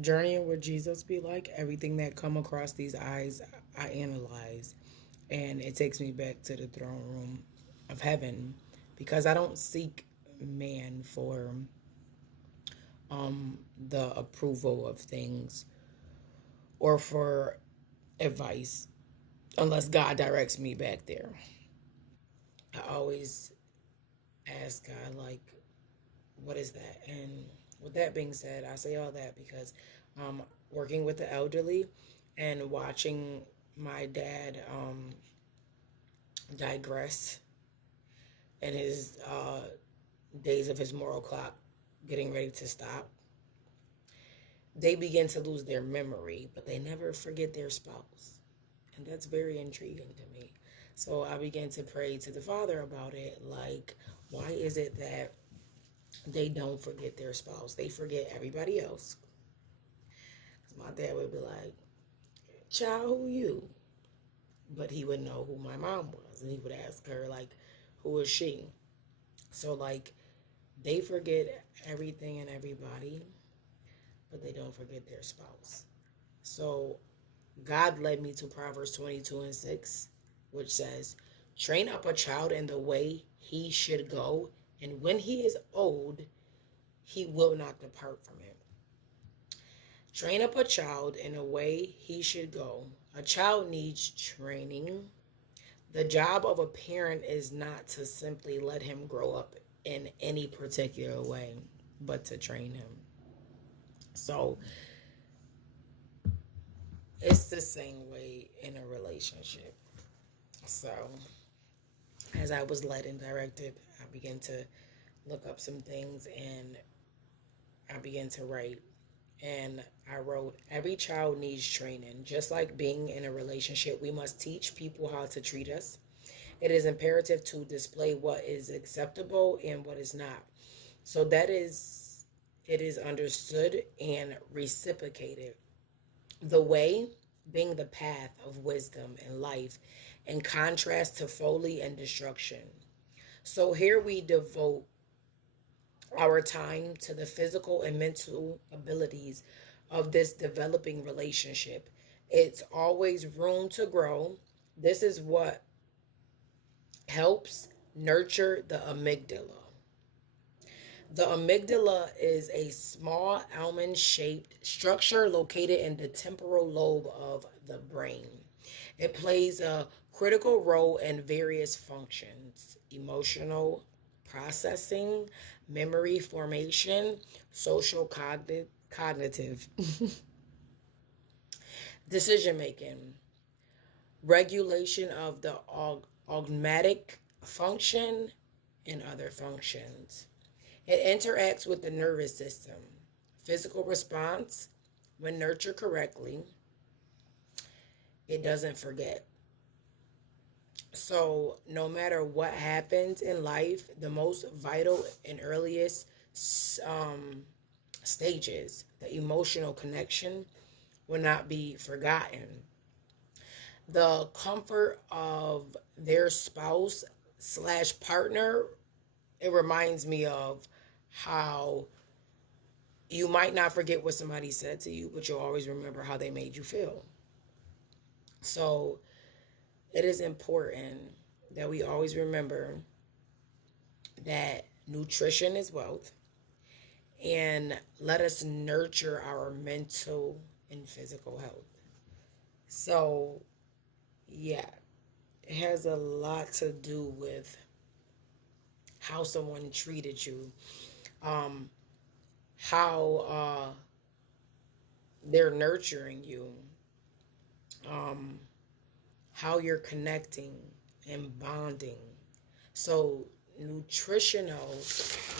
journeying with Jesus be like? Everything that come across these eyes, I analyze, and it takes me back to the throne room of heaven, because I don't seek man for the approval of things or for advice unless God directs me back there. I always ask God, like, what is that? And with that being said, I say all that because working with the elderly and watching my dad digress in his days of his moral clock getting ready to stop, they begin to lose their memory, but they never forget their spouse. And that's very intriguing to me. So I began to pray to the Father about it. Like, why is it that they don't forget their spouse? They forget everybody else. 'Cause my dad would be like, child, who you? But he would know who my mom was. And he would ask her, like, who is she? So, like, they forget everything and everybody, but they don't forget their spouse. So God led me to Proverbs 22:6, which says, train up a child in the way he should go, and when he is old, he will not depart from it. Train up a child in the way he should go. A child needs training. The job of a parent is not to simply let him grow up in any particular way, but to train him. So it's the same way in a relationship. So as I was led and directed, I began to look up some things and I began to write. And I wrote, every child needs training. Just like being in a relationship, we must teach people how to treat us. It is imperative to display what is acceptable and what is not. So it is understood and reciprocated. The way being the path of wisdom and life, in contrast to folly and destruction. So here we devote our time to the physical and mental abilities of this developing relationship. It's always room to grow. This is what helps nurture the amygdala. The amygdala is a small almond shaped structure located in the temporal lobe of the brain. It plays a critical role in various functions: emotional processing, memory formation, social cognitive decision making, regulation of the automatic function, and other functions. It interacts with the nervous system. Physical response, when nurtured correctly, it doesn't forget. So, no matter what happens in life, the most vital and earliest um, stages, the emotional connection, will not be forgotten. The comfort of their spouse slash partner, it reminds me of how you might not forget what somebody said to you, but you'll always remember how they made you feel. So it is important that we always remember that nutrition is wealth, and let us nurture our mental and physical health. So, yeah, it has a lot to do with how someone treated you, um, how they're nurturing you, um, how you're connecting and bonding. So, nutritional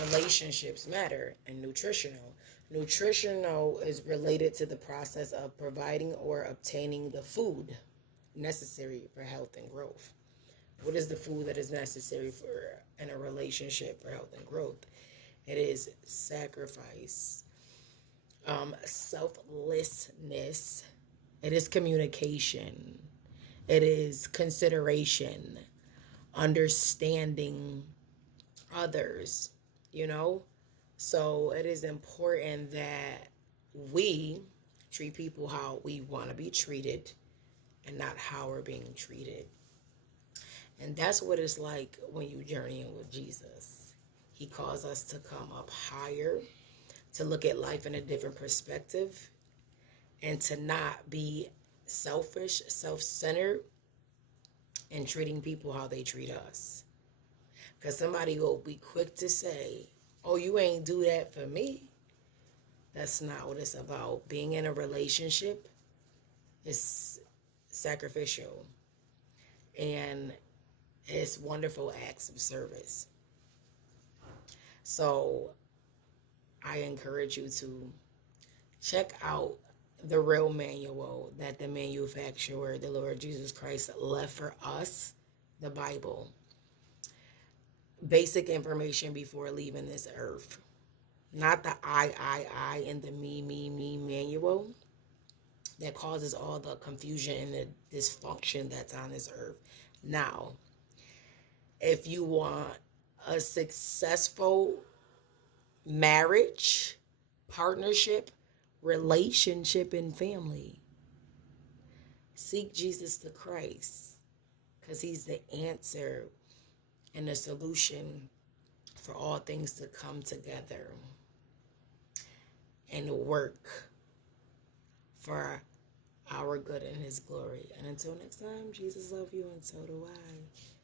relationships matter, and nutritional is related to the process of providing or obtaining the food necessary for health and growth. What is the food that is necessary for in a relationship for health and growth? It is sacrifice, selflessness. It is communication. It is consideration, understanding others, you know? So it is important that we treat people how we want to be treated and not how we're being treated. And that's what it's like when you journeying with Jesus. He calls us to come up higher, to look at life in a different perspective, and to not be selfish, self-centered, and treating people how they treat us. Because somebody will be quick to say, oh, you ain't do that for me. That's not what it's about. Being in a relationship is sacrificial. And it's wonderful acts of service. So I encourage you to check out the real manual that the manufacturer, the Lord Jesus Christ, left for us, the Bible. Basic information before leaving this earth. Not the I, and the me manual that causes all the confusion and the dysfunction that's on this earth. Now, if you want a successful marriage, partnership, relationship, and family, seek Jesus the Christ, because he's the answer and the solution for all things to come together and work for our good and his glory. And until next time, Jesus loves you and so do I.